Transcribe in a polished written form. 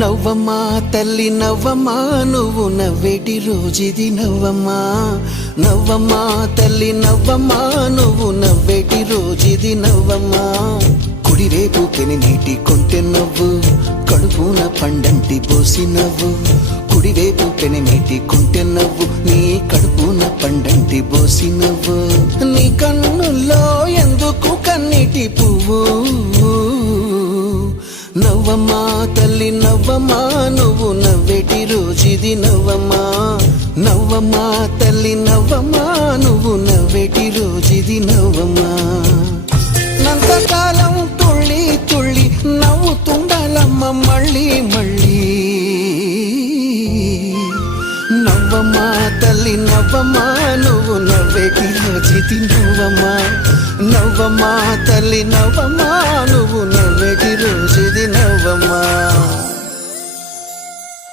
నవ్వమ్మా తల్లి నవ్వమ్మా నువ్వు నవ్వేటి రోజుది నవ్వమ్మా. నవ్వమ్మా తల్లి నవ్వమ్మా నువ్వు నవ్వేటి రోజుది నవ్వమ్మా. కుడిరేపు పెనినీటి కొంటె నవ్వు కడుపున పండంటి పోసి నవ్వు. కుడివేపు పెనినీటి కొంటె నవ్వు నీ కడుపున పండంటి పోసి నవ్వు. నీ కన్నుల్లో ఎందుకు కన్నీటి పువ్వు. నవ్వమ్మా తల్లి నవ్వమ్మా నువ్వు నవ్వేటి రోజుది నవ్వమ్మా. నవ్వమ్మా తల్లి నవ్వమ్మా నువ్వు నవ్వేటి రోజుది నవ్వమ్మా. నంతకాలం తుళ్ళి తుళ్ళి నవ్వుతుండాలమ్మ మళ్ళీ మళ్ళీ. నవ్వమ్మా తల్లి నవ్వమ్మా నువ్వు నవ్వేటి రోజుది నవ్వమ్మా. నవ్వమ్మా తల్లి నవ్వమ్మా నువ్వు నవ్వేటి రోజుది నవ్వమ్మా.